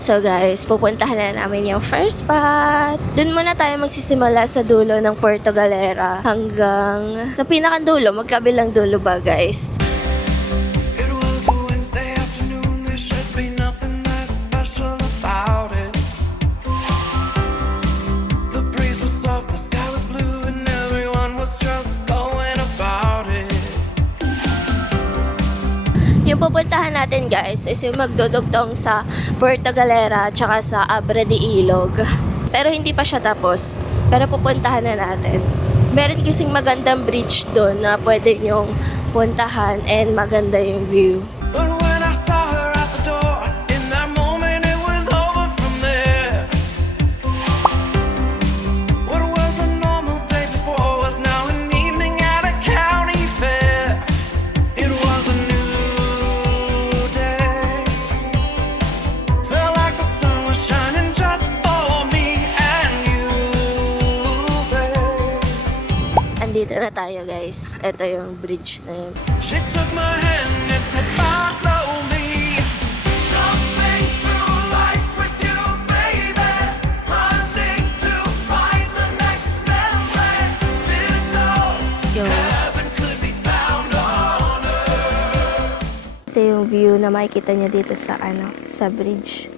So guys, pupuntahan na namin yung first spot. Doon muna tayo magsisimula sa dulo ng Puerto Galera hanggang sa pinakadulo, magkabilang dulo ba guys? It was a Wednesday afternoon, there should be nothing that special about it. The breeze was soft, the sky was blue, and everyone was just going about it. Yung pupuntahan natin guys is yung magdudugtong sa Puerto Galera tsaka sa Abra de Ilog. Pero hindi pa siya tapos. Pero pupuntahan na natin. Meron kasing magandang bridge doon na pwede nyong puntahan and maganda yung view. But when I saw her at the door, in that moment it was over from there. What was a normal day before was now an evening at a county fair. It was a new day. Felt like the sun was shining just for me and you, babe. Andito na tayo guys. Ito yung bridge na yun. She took my hand and said, follow me. Jumping through life with you, baby. Running to find the next memory. Didn't know Go. heaven could be found on earth. Ito yung view na makikita nyo dito sa sa bridge.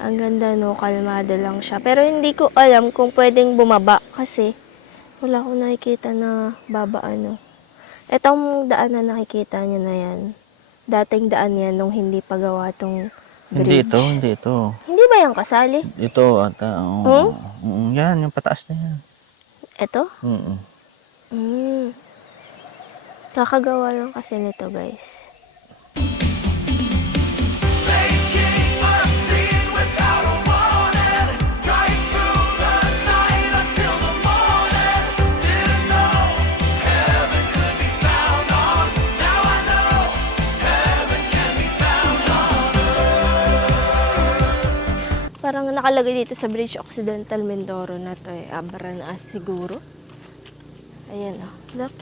Ang ganda no, kalmado lang siya. Pero hindi ko alam kung pwedeng bumaba kasi wala akong nakikita na babaan. Etong daan na nakikita nyo na yan, dating daan yan nung hindi pa gawa tong Hindi bridge. hindi ito. Hindi ba yung kasali? Ito ata, Hmm? yan, yung pataas na yan. Ito? Mm. Kakagawa lang kasi nito guys. Making love scene without a warning. Drive through the night until the morning. Didn't know heaven could be found on. Now I know heaven can be found on earth. Parang nakalagay dito sa Bridge Occidental Mindoro na to Abra na siguro. Ayan o. Look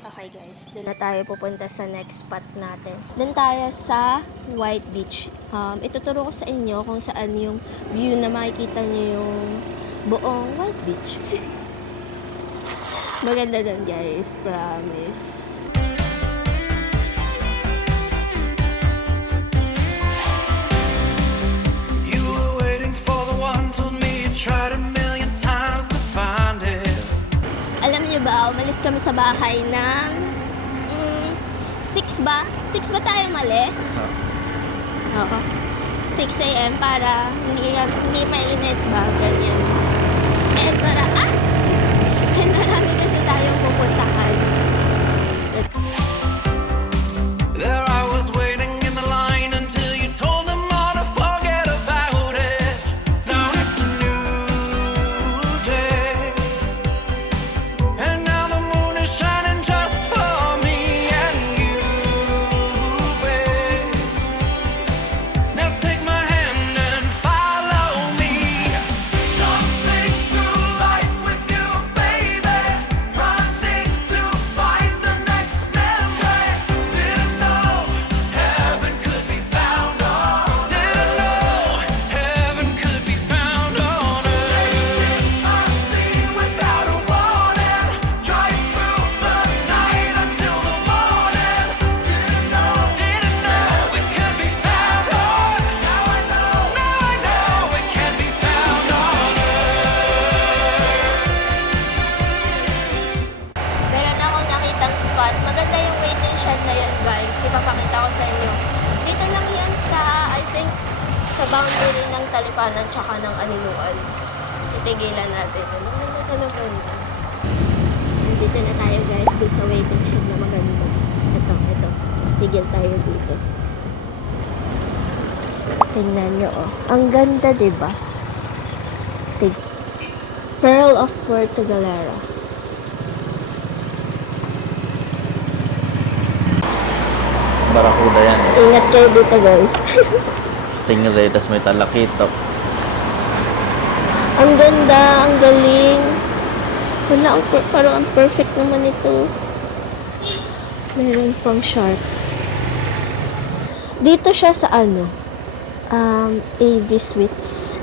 Okay guys, doon na tayo pupunta sa next spot natin. Doon tayo sa White Beach. Ituturo ko sa inyo kung saan yung view na makikita nyo yung buong White Beach. Maganda doon guys, promise. You were waiting for the one, told me you tried a million times to find it. Alam niyo ba, umalis kami sa bahay ng 6 ba? 6 ba tayo umalis? Oo. 6 a.m. para hindi mainit ba? Ganyan. And para, and marami kasi tayong pupuntahan. There I was waiting in the line until you told them all to forget about it. Now it's a new day, and now the moon is shining just for me and you, babe. Now take my hand and follow me. Jumping through life with you, baby. Running to find the next memory. Didn't know heaven could be found on. Didn't know heaven could be found on earth. Unseen without a warning. Drive through the night until the morning. Didn't know it could be found on. Now I know it can be found on Meron akong nakitang spot. Maganda yung waiting shed na yan, guys. Ipapakita ko sa inyo. Dito lang yan sa, I think, sa boundary ng Talipanan tsaka ng Aniluan. Titigilan natin. Ang ganda talaga niya. Nandito na tayo, guys, dito sa waiting shed na maganda. Ito. Tigil tayo dito. Tingnan nyo, oh. Ang ganda, diba? Pearl of Puerto Galera. Barakuda yan. Ingat kayo dito, guys. Tingray, tas may talakitok. Ang ganda, ang galing. Wala, parang ang perfect naman ito. Meron pang shark. Dito siya sa ano, AV Suites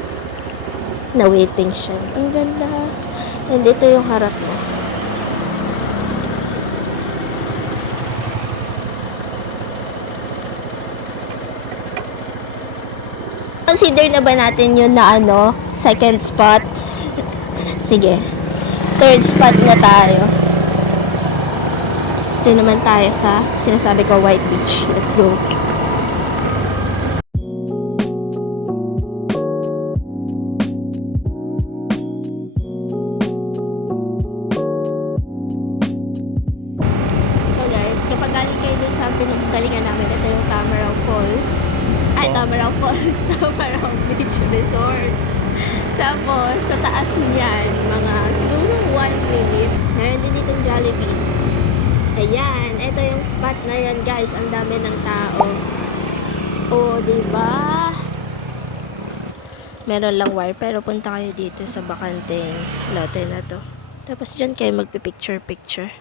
na waiting siya. Ang ganda. And dito yung harap mo. Consider na ba natin yun na ano, second spot? Sige. Third spot na tayo. Ito naman tayo sa sinasabi ko White Beach. Let's go. So guys, kapag galing kayo dun sa pinagalingan namin, ito yung Tamaraw Falls. Ay, Tamaraw Falls. Tamaraw Beach Resort. Tapos, sa taas niyan, mga siguro 1 minute, meron din ditong Jollibee. Ayan, ito yung spot na yan guys. Ang dami ng tao. O, diba? Meron lang wire, pero punta kayo dito sa bakanteng lote na to. Tapos dyan kayo magpipicture-picture.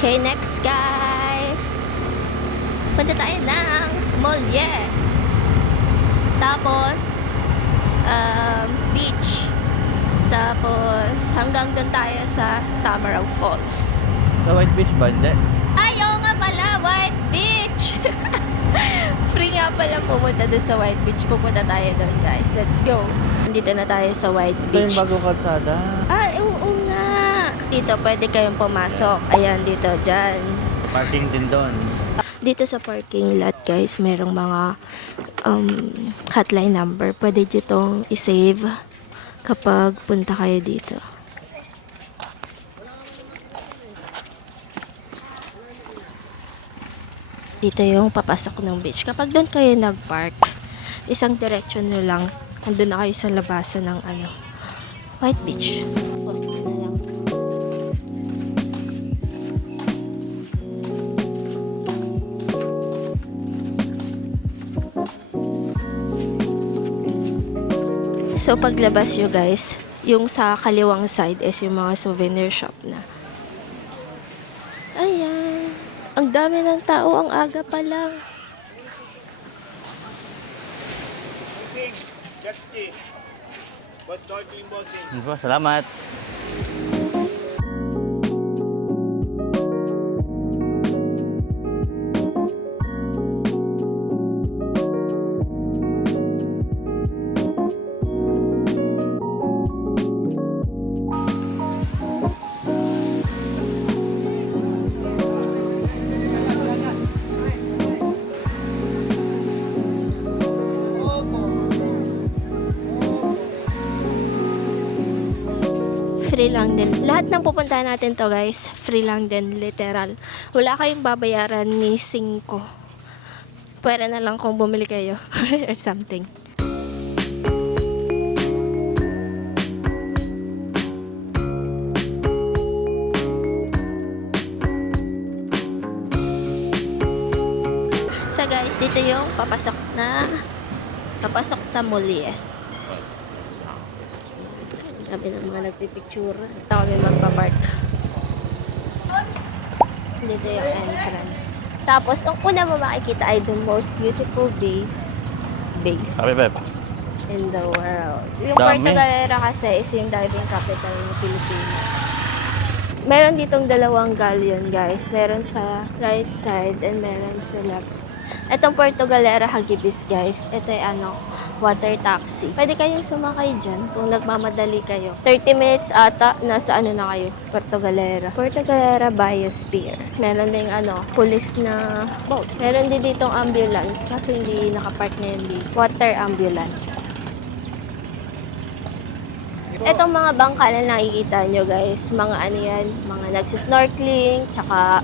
Okay, next guys. Punta tayo ng Molye. Tapos, beach. Tapos, hanggang dun tayo sa Tamaraw Falls. Sa White Beach ba? Hindi. Ay, oo nga pala, White Beach! Free nga pala pumunta doon sa White Beach. Pupunta tayo doon guys. Let's go. Dito na tayo sa White Ito Beach. yung bagong kalsada. Ah, oo nga. Dito pwede kayong pumasok. Ayan, dito, dyan. Parking din doon. Dito sa parking lot, guys, merong mga hotline number. Pwede nyo itong i-save kapag punta kayo dito. Dito yung papasok ng beach. Kapag doon kayo nag-park, isang direction nyo lang, nandun na kayo sa labasan ng White Beach. Pause nyo na lang. So, paglabas nyo guys, yung sa kaliwang side is yung mga souvenir shop na. Ayan. Ang dami ng tao, ang aga pa lang. Bossing, jet ski. Boss snorkeling, bossing. Diba? Salamat. Free lang din. Lahat ng pupuntahan natin to guys, free lang din, literal. Wala kayong babayaran ni 5. Pwede na lang kung bumili kayo or something. So guys, dito yung papasok sa Molye. Sabi ng mga nagpipicture. Ito kami magpapark. Dito yung entrance. Tapos, ang una mo makikita ay the most beautiful base Sabi, Pep. in the world. Yung Dami. Puerto Galera kasi is yung diving capital ng Pilipinas. Meron ditong 2 galleon guys. Meron sa right side and meron sa left side. Itong Puerto Galera Hagibis guys. Ito ay water taxi. Pwede kayong sumakay dyan kung nagmamadali kayo. 30 minutes ata, nasa na kayo, Puerto Galera. Puerto Galera Biosphere. Meron ding police na boat. Meron din ditong ambulance kasi hindi nakapark ngayon dito. Water ambulance. Etong mga bangka na nakikita nyo guys, mga yan, mga nagsisnorkeling, tsaka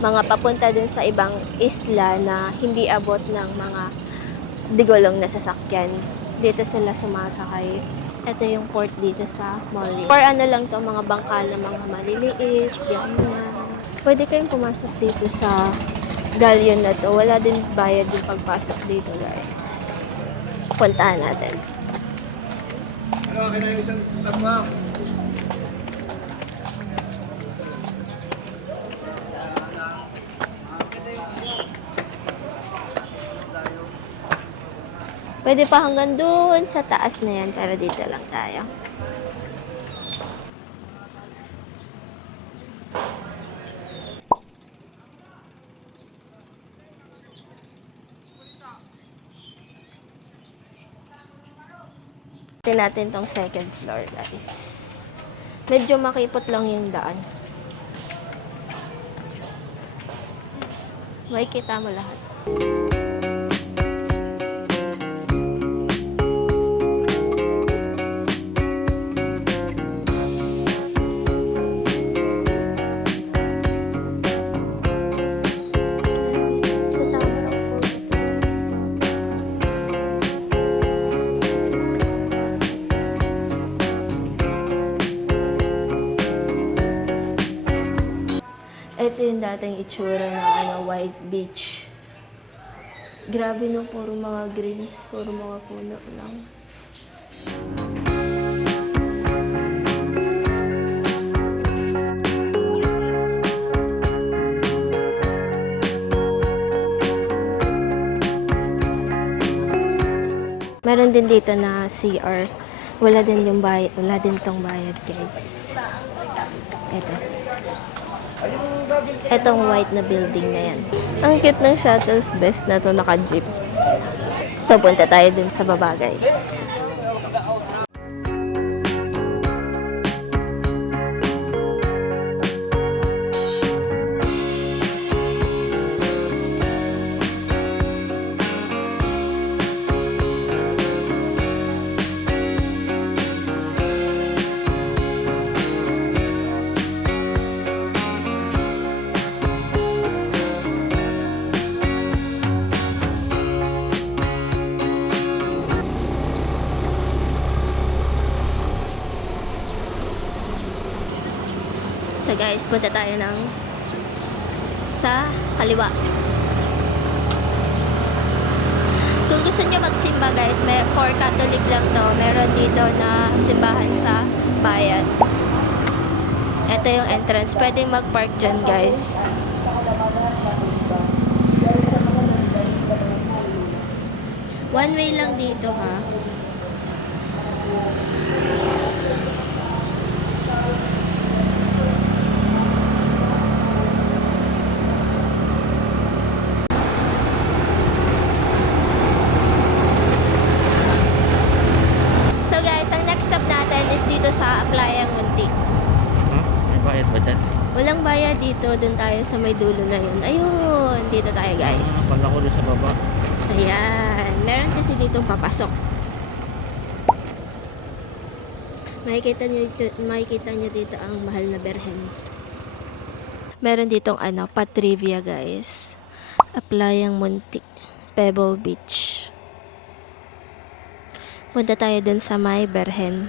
mga papunta dun sa ibang isla na hindi abot ng mga digulong na sasakyan. Dito sila sumasakay. Ito yung port dito sa Molye. For lang to, mga bangka na mga maliliit, ganyan. Pwede kayong pumasok dito sa galleon na to. Wala din bayad yung pagpasok dito, guys. Puntahan natin. Ano, akin na yung isang stop mo. Pwede pa hanggang doon sa taas na yan, pero dito lang tayo. Tingnan natin tong second floor, guys. Medyo makipot lang yung daan. Makikita mo lahat. Sa Tower of Four Stars. Ito yung dating itsura ng White Beach. Grabe no, puro mga greens, puro mga puno lang. Meron din dito na CR. Wala din yung bayad, wala din tong bayad, guys. Ito. Etong white na building na yan. Ang cute ng shuttles best na to, naka-jeep. So, punta tayo dun sa baba, guys. So guys, punta tayo sa kaliwa. Kung gusto nyo magsimba guys, may for Catholic lang to. Meron dito na simbahan sa bayan. Ito yung entrance. Pwede mag-park dyan guys. One way lang dito ha. So guys, ang next stop natin is dito sa Aplayang Munti. May bayad ba dyan? Walang bayad dito, dun tayo sa may dulo na yun. Ayun, dito tayo guys. Pala ko doon sa baba. Ayan, meron kasi ditong papasok. Makikita nyo dito ang mahal na berhen. Meron ditong patrivia guys. Aplayang Munti, Pebble Beach. Punta tayo dun sa may berhen.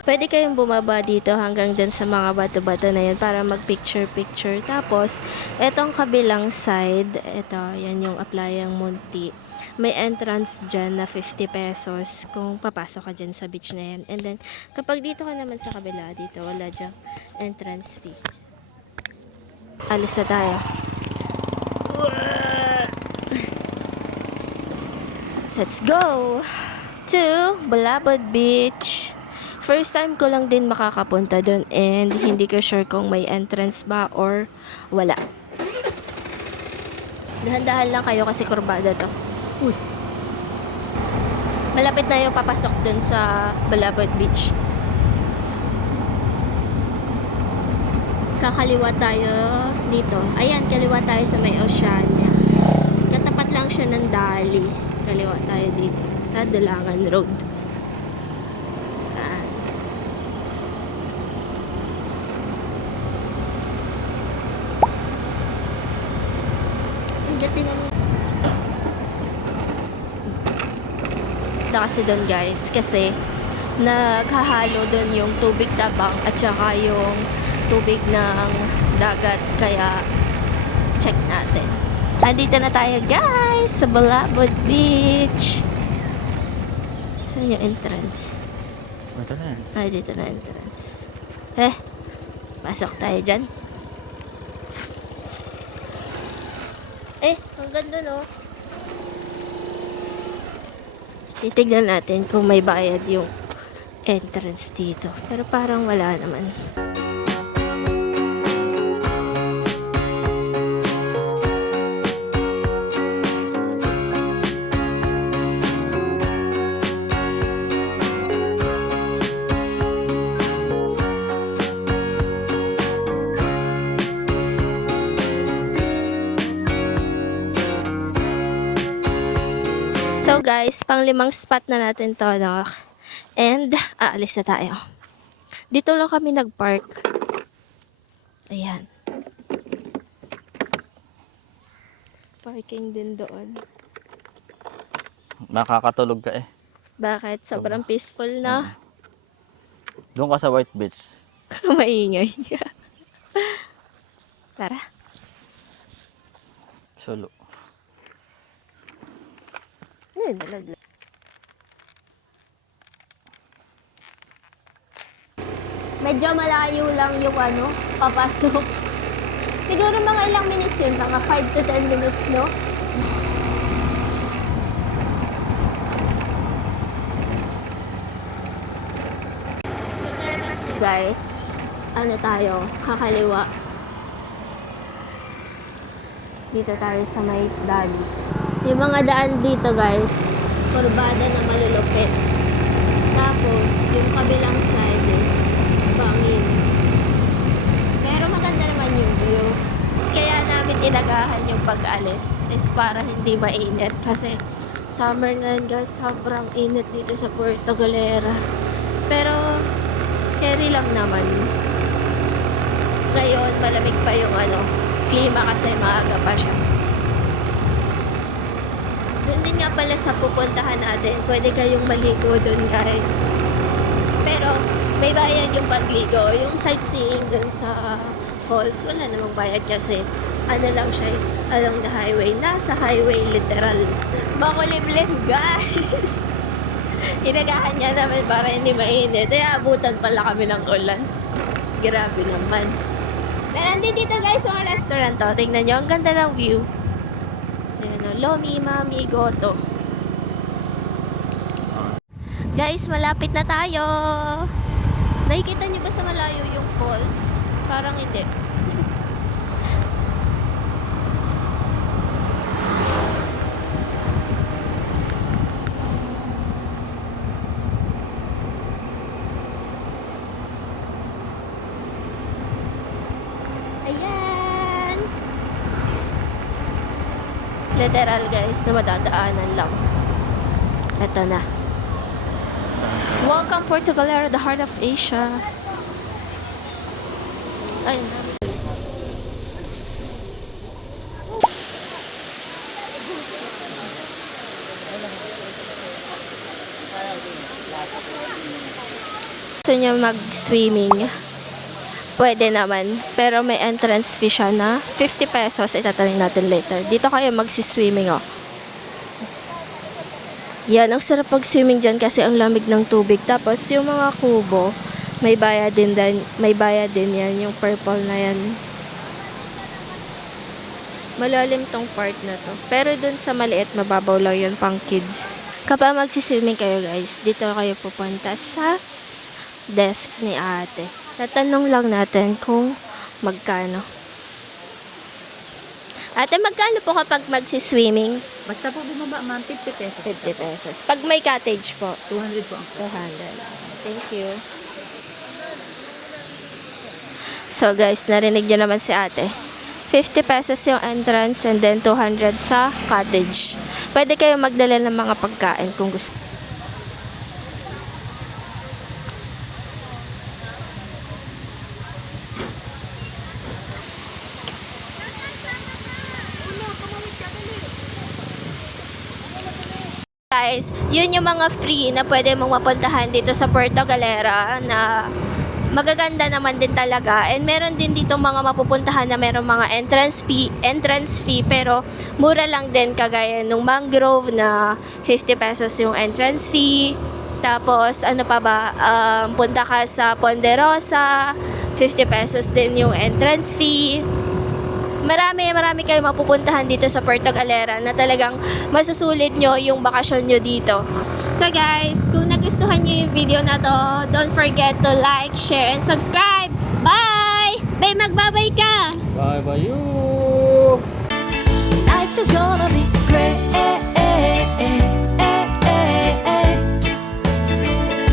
Pwede kayong bumaba dito hanggang dun sa mga bato-bato na yun para mag-picture-picture. Tapos, etong kabilang side, yan yung Aplayang Munti. May entrance dyan na 50 pesos kung papasok ka dyan sa beach na yan. And then, kapag dito ka naman sa kabila, dito wala dyan entrance fee. Alis na tayo. Let's go to Balabad Beach. First time ko lang din makakapunta dun and hindi ko sure kung may entrance ba or wala. Dahan-dahan lang kayo kasi kurbada to. Uy. Malapit na yung papasok dun sa Balabad Beach. Kakaliwa tayo dito. Ayan, kaliwa tayo sa may Oceania. Katapat lang siya ng Dali. Kaliwa tayo dito sa Dulangan Road. Kasi doon guys, kasi naghahalo doon yung tubig tabang at saka yung tubig ng dagat. Kaya, check natin. Nandito na tayo guys sa Balabod Beach. Saan yung entrance? Ito na yan. Ay, dito na entrance. Pasok tayo dyan. Ang ganda no. Titignan natin kung may bayad yung entrance dito. Pero parang wala naman. So guys, pang-limang spot na natin to, no? And, aalis na tayo. Dito lang kami nag-park. Ayan. Parking din doon. Makakatulog ka eh. Bakit? Sobrang peaceful na. Doon ka sa White Beach. Maingay. Tara. Solo. Nalaglag. Medyo malayo lang yung papasok. Siguro mga ilang minutes yun, mga 5 to 10 minutes, no? Guys, tayo? Kakaliwa. Dito tayo sa may dali. Yung mga daan dito guys, kurbada na malulupit. Tapos, yung kabilang side is bangin. Pero maganda naman yung view. Kaya namin inagahan yung pag-alis is para hindi mainit. Kasi summer ngayon guys, sobrang init dito sa Puerto Galera. Pero, carry lang naman. Ngayon, malamig pa yung klima kasi maaga pa siya. Doon din nga pala sa pupuntahan natin, pwede kayong maligo doon guys. Pero may bayad yung pagligo. Yung sightseeing doon sa falls, wala namang bayad kasi lang siya along the highway. Nasa highway literal. Makulimlim guys. Inagahan niya namin para hindi mainit. Kaya abutan pala kami ng ulan. Grabe naman. Pero andito guys mga restaurant to. Tingnan nyo, ang ganda ng view. Lomi, Mami, Goto. Guys, malapit na tayo. Nakikita nyo ba sa malayo yung falls? Parang hindi. Ayan. Literal guys, na madadaanan lang. Ito na. Welcome Puerto Galera, the heart of Asia. Ayun na. Gusto nyo mag-swimming? Pwede naman. Pero may entrance fee siya na 50 pesos. Itatanong natin later. Dito kayo magsiswimming, oh. Yan, ang sarap mag-swimming dyan kasi ang lamig ng tubig. Tapos, yung mga kubo, may bayad din yan. Yung purple na yan. Malalim tong part na to. Pero dun sa maliit, mababaw lang yun pang kids. Kapag magsiswimming kayo guys, dito kayo pupunta sa desk ni ate. Tatanong lang natin kung magkano. Ate, magkano po kapag magsiswimming? Basta po bumaba, ma'am, 50 pesos. 50 pesos. Pag may cottage po, 200 po ang 200. Thank you. So guys, narinig nyo naman si ate. 50 pesos yung entrance and then 200 sa cottage. Pwede kayo magdala ng mga pagkain kung gusto. Guys, yun yung mga free na pwede mong mapuntahan dito sa Puerto Galera na magaganda naman din talaga. And meron din dito mga mapupuntahan na meron mga entrance fee, pero mura lang din, kagaya nung mangrove na 50 pesos yung entrance fee. Tapos ano pa ba, punta ka sa Ponderosa, 50 pesos din yung entrance fee. Marami kayong mapupuntahan dito sa Puerto Galera na talagang masusulit nyo yung bakasyon nyo dito. So guys, kung nagustuhan nyo yung video na to, don't forget to like, share, and subscribe. Bye! Bay, magbabay ka! Bye bye you! Life is gonna